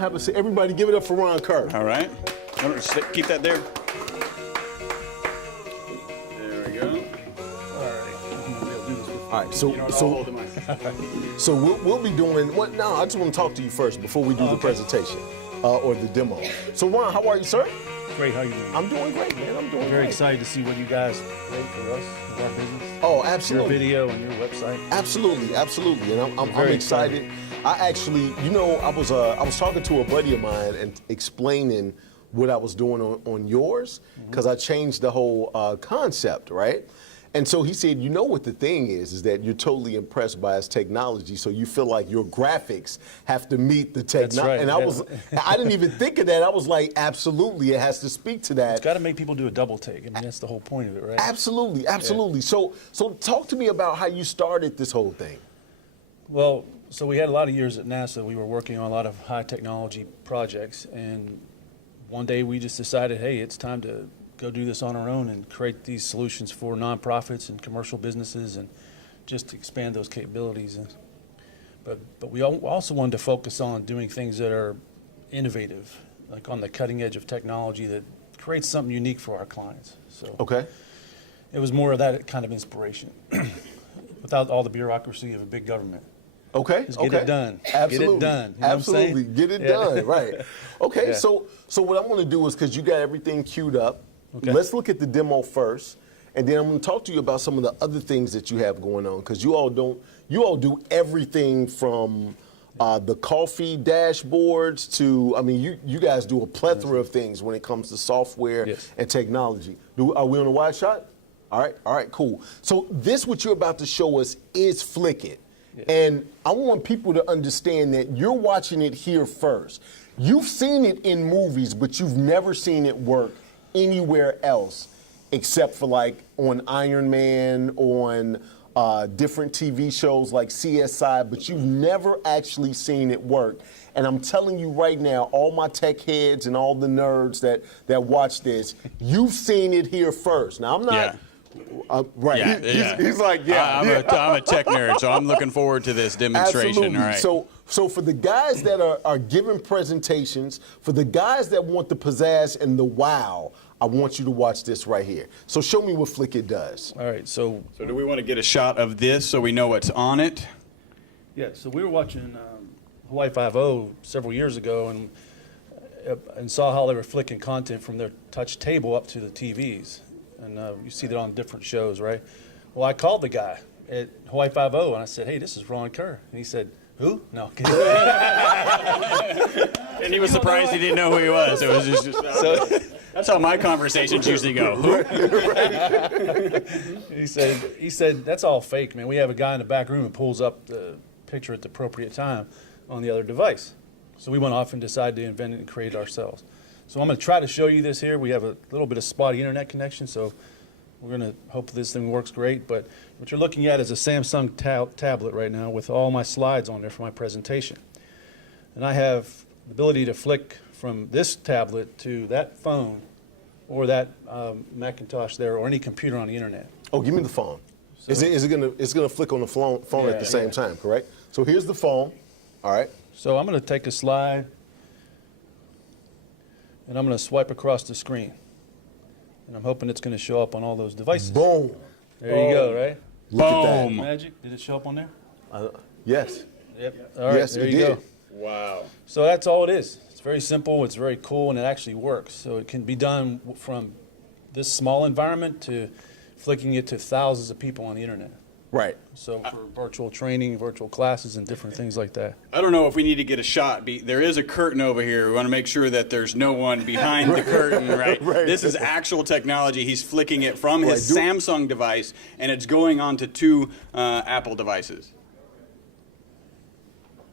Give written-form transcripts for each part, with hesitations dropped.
have a seat. Everybody give it up for Ron Kerr. All right. Keep that there. There we go. All right, so we'll be doing, what? No, I just want to talk to you first before we do the presentation or the demo. So Ron, how are you, sir? Great, how you doing? I'm doing great, man. I'm doing Very great. excited to see what you guys make for us, for our business. Oh, absolutely. Your video and your website. Absolutely, absolutely, and I'm Very excited. I actually, you know, I was talking to a buddy of mine and explaining what I was doing on yours, because I changed the whole concept, right? And so he said, you know what the thing is that you're totally impressed by his technology, so you feel like your graphics have to meet the technology. Right, And I didn't even think of that. I was like, absolutely, it has to speak to that. It's got to make people do a double take. I mean, that's the whole point of it, right? Absolutely, absolutely. Yeah. So talk to me about how you started this whole thing. Well, so we had a lot of years at NASA. We were working on a lot of high technology projects, and one day we just decided, hey, it's time to go do this on our own and create these solutions for nonprofits and commercial businesses, and just to expand those capabilities. But we also wanted to focus on doing things that are innovative, like on the cutting edge of technology that creates something unique for our clients. So okay, it was more of that kind of inspiration, without all the bureaucracy of a big government. Okay. Just get it done. Absolutely. Get it done. You know Absolutely. Get it done. Right. Okay. Yeah. So what I'm going to do is, because you got everything queued up, okay, let's look at the demo first, and then I'm going to talk to you about some of the other things that you have going on, because you all do everything from the coffee dashboards to, I mean, you guys do a plethora of things when it comes to software and technology. Are we on a wide shot? All right, cool. So what you're about to show us is FlickIT. And I want people to understand that you're watching it here first. You've seen it in movies, but you've never seen it work anywhere else except for like on Iron Man, on different TV shows like CSI, but you've never actually seen it work. And I'm telling you right now, all my tech heads and all the nerds that watch this, you've seen it here first. Now, I'm not... Yeah. Right. Yeah, he's like, I'm a tech nerd, so I'm looking forward to this demonstration. Absolutely. All right. So for the guys that are giving presentations, for the guys that want the pizzazz and the wow, I want you to watch this right here. So show me what FlickIT does. All right. So do we want to get a shot of this so we know what's on it? Yeah. So we were watching Hawaii Five-0 several years ago, and saw how they were flicking content from their touch table up to the TVs. And you see that on different shows, right? Well, I called the guy at Hawaii Five-0, and I said, hey, this is Ron Kerr. And he said, who? No. And he was surprised he didn't know who he was. It was just so, that's how my conversations usually go. Who? He said, that's all fake, man. We have a guy in the back room who pulls up the picture at the appropriate time on the other device. So we went off and decided to invent it and create it ourselves. So I'm going to try to show you this here. We have a little bit of spotty internet connection, so we're going to hope this thing works great. But what you're looking at is a Samsung tablet right now with all my slides on there for my presentation. And I have the ability to flick from this tablet to that phone or that Macintosh there, or any computer on the internet. Oh, give me the phone. So, it's gonna flick on the phone at the same time, correct? So here's the phone. All right. So I'm going to take a slide, and I'm going to swipe across the screen. And I'm hoping it's going to show up on all those devices. Boom. There you go, right? Look at that. Magic. Did it show up on there? Yes. Yep. All right, yes, there it you did. go. Wow. So that's all it is. It's very simple, it's very cool, and it actually works. So it can be done from this small environment to flicking it to thousands of people on the internet. Right. So for virtual training, virtual classes, and different things like that. I don't know if we need to get a shot. There is a curtain over here. We want to make sure that there's no one behind the curtain, right? This is actual technology. He's flicking it from his Samsung device, and it's going onto two Apple devices.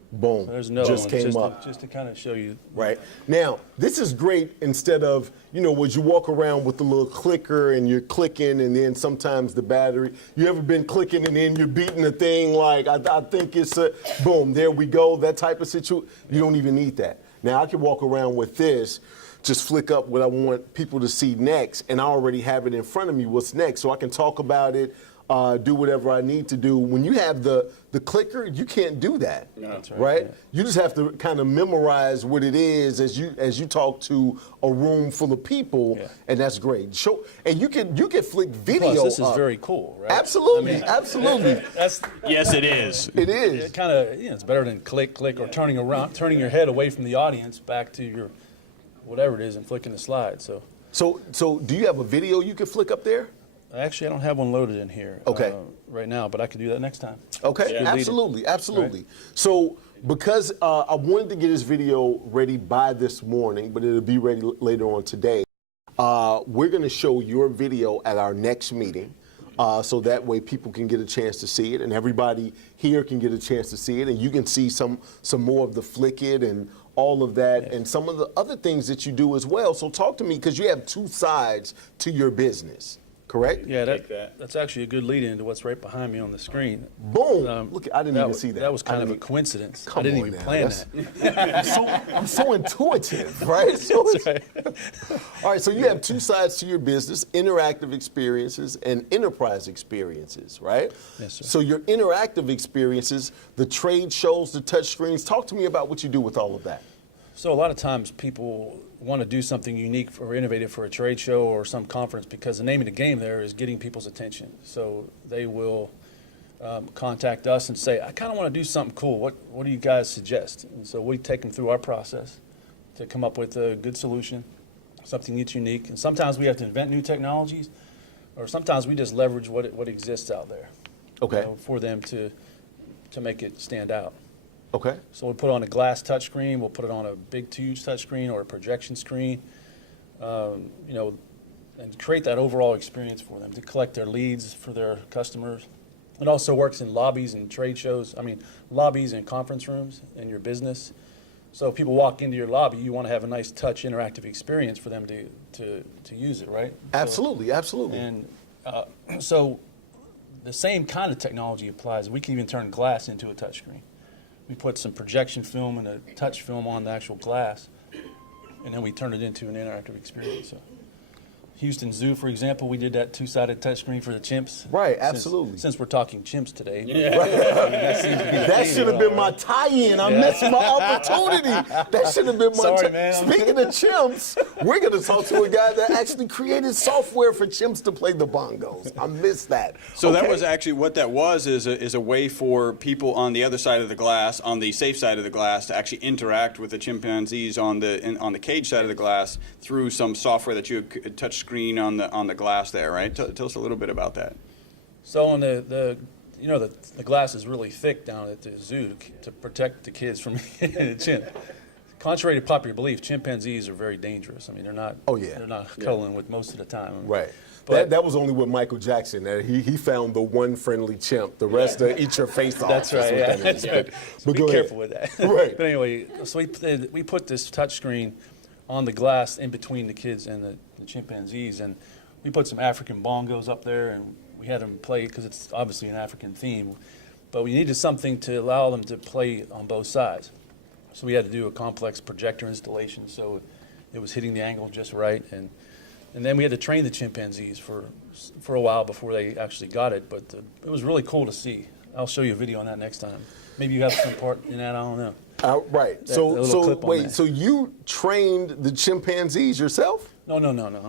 Boom. So there's another just one, came up. Just to kind of show you. Right. Now, this is great instead of, would you walk around with the little clicker and you're clicking and then sometimes the battery. You ever been clicking and then you're beating the thing like, I think it's a, boom, there we go, that type of situation. You don't even need that. Now, I can walk around with this, just flick up what I want people to see next, and I already have it in front of me, what's next, so I can talk about it. do whatever I need to do. When you have the clicker, you can't do that. No. That's right? yeah. You just have to kind of memorize what it is as you talk to a room full of people, and that's great. And you can flick video. Plus, this is up. very cool, right? Absolutely, absolutely. Yes, it is. It is. It kind of, it's better than click, or turning your head away from the audience back to your whatever it is and flicking the slide. So do you have a video you can flick up there? Actually, I don't have one loaded in here right now, but I can do that next time. Okay, Yeah. absolutely. Right. So because I wanted to get this video ready by this morning, but it'll be ready later on today, we're going to show your video at our next meeting. So that way people can get a chance to see it, and everybody here can get a chance to see it, and you can see some more of the FlickIT and all of that, and some of the other things that you do as well. So talk to me, because you have two sides to your business, correct? Yeah, Take that. that's actually a good lead into what's right behind me on the screen. Boom! Look, I didn't even see that. That was kind I of a didn't- coincidence. I Come didn't on even now, plan that's- that. I'm so intuitive, right? So That's right. all right, so you have two sides to your business: interactive experiences and enterprise experiences, right? Yes, sir. So your interactive experiences, the trade shows, the touch screens. Talk to me about what you do with all of that. So a lot of times people want to do something unique or innovative for a trade show or some conference, because the name of the game there is getting people's attention. So they will contact us and say, I kind of want to do something cool. What do you guys suggest? And so we take them through our process to come up with a good solution, something that's unique. And sometimes we have to invent new technologies, or sometimes we just leverage what exists out there. Okay. For them to make it stand out. Okay. So we'll put on a glass touchscreen, we'll put it on a big huge touchscreen or a projection screen, and create that overall experience for them to collect their leads for their customers. It also works in lobbies and trade shows, lobbies and conference rooms in your business. So if people walk into your lobby, you want to have a nice touch interactive experience for them to use it, right? Absolutely, absolutely. And so the same kind of technology applies. We can even turn glass into a touchscreen. We put some projection film and a touch film on the actual glass, and then we turn it into an interactive experience. So Houston Zoo, for example, we did that two-sided touchscreen for the chimps. Right, absolutely. Since we're talking chimps today. Yeah. That seems to be the That theme, should have been my tie-in. I missed my opportunity. That should have been my Sorry, man. Speaking of chimps, we're going to talk to a guy that actually created software for chimps to play the bongos. I missed that. So that Okay. was actually what that was, is a way for people on the other side of the glass, on the safe side of the glass, to actually interact with the chimpanzees on the cage side of the glass through some software that you could touch screen on the glass there, right? Tell us a little bit about that. So on the glass is really thick down at the zoo to protect the kids from hitting the chimp. Contrary to popular belief, chimpanzees are very dangerous. They're not. Oh, yeah. They're not cuddling with most of the time. Right. But that was only with Michael Jackson. That he found the one friendly chimp. The rest eat your face off. That's right. what Yeah. that is. But So go be ahead. careful with that. Right. But anyway, so we put this touchscreen on the glass in between the kids and the chimpanzees, and we put some African bongos up there, and we had them play because it's obviously an African theme. But we needed something to allow them to play on both sides. So we had to do a complex projector installation so it was hitting the angle just right, and then we had to train the chimpanzees for a while before they actually got it. But it was really cool to see. I'll show you a video on that next time. Maybe you have some part in that. I don't know. Right. That little clip on Wait. that. So you trained the chimpanzees yourself? No.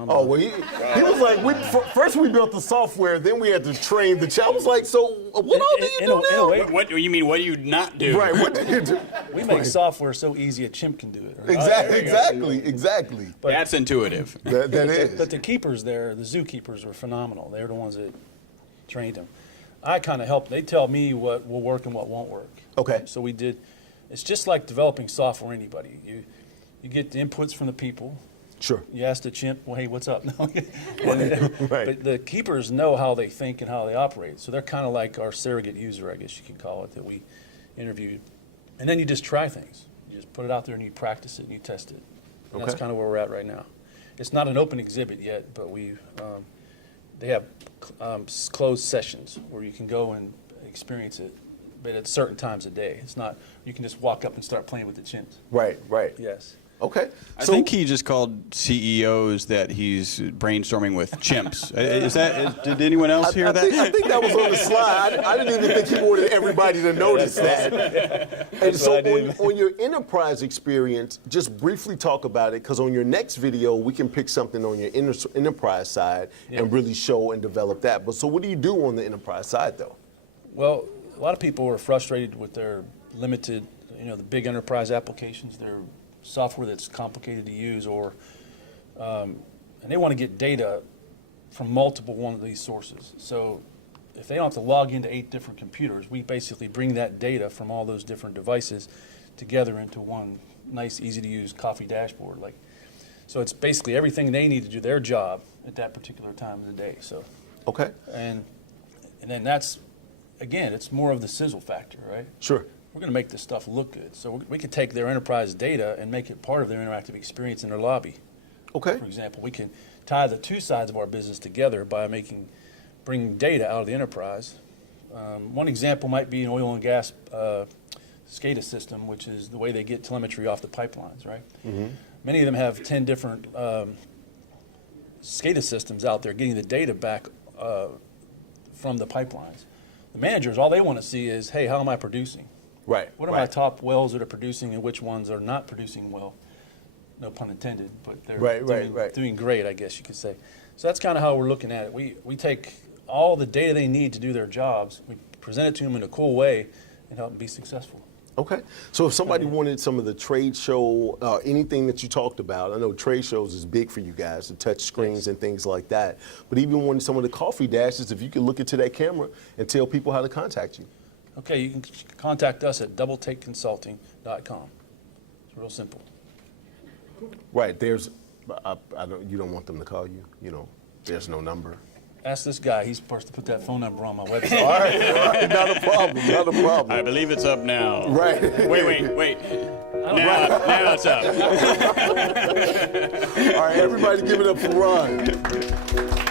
Oh, well, he was like, first we built the software, then we had to train the child. I was like, so what all do you do in now? a way, What you mean? What do you not do? Right, what do you do? we make software so easy a chimp can do it. Right? Exactly. That's intuitive. That is. But the keepers there, the zookeepers, were phenomenal. They're the ones that trained them. I kind of helped. They tell me what will work and what won't work. Okay. So we did. It's just like developing software. Anybody, you get the inputs from the people. Sure. You ask the chimp, well, hey, what's up? No. Right. But the keepers know how they think and how they operate. So they're kind of like our surrogate user, I guess you could call it, that we interviewed. And then you just try things. You just put it out there and you practice it and you test it. And that's Okay. kind of where we're at right now. It's not an open exhibit yet, but they have closed sessions where you can go and experience it, but at certain times of day. It's not, you can just walk up and start playing with the chimps. Right. Yes. Okay. I think he just called CEOs that he's brainstorming with chimps. Did anyone else hear that? I think that was on the slide. I didn't even think he wanted everybody to notice that. And so on your enterprise experience, just briefly talk about it, because on your next video, we can pick something on your enterprise side and really show and develop that. But so what do you do on the enterprise side, though? Well, a lot of people are frustrated with their limited, the big enterprise applications, their software that's complicated to use, and they want to get data from multiple one of these sources. So if they don't have to log into 8 different computers, we basically bring that data from all those different devices together into one nice, easy-to-use coffee dashboard. So it's basically everything they need to do their job at that particular time of the day. So okay, and then that's, again, it's more of the sizzle factor, right? Sure. We're going to make this stuff look good. So we could take their enterprise data and make it part of their interactive experience in their lobby. Okay. For example, we can tie the two sides of our business together by bringing data out of the enterprise. One example might be an oil and gas SCADA system, which is the way they get telemetry off the pipelines, right? Mm-hmm. Many of them have 10 different SCADA systems out there getting the data back from the pipelines. The managers, all they want to see is, hey, how am I producing? Right. What are my top wells that are producing and which ones are not producing well? No pun intended, but they're doing great, I guess you could say. So that's kind of how we're looking at it. We take all the data they need to do their jobs, we present it to them in a cool way, and help them be successful. Okay. So if somebody wanted some of the trade show, anything that you talked about, I know trade shows is big for you guys, the touch screens and things like that, but even wanted some of the coffee dashes, if you could look into that camera and tell people how to contact you. Okay, you can contact us at DoubleTakeConsulting.com. It's real simple. Right. There's, you don't want them to call you. There's no number. Ask this guy. He's supposed to put that phone number on my website. All right. Not a problem. I believe it's up now. Right. Wait. Now it's up. All right, everybody give it up for Ron.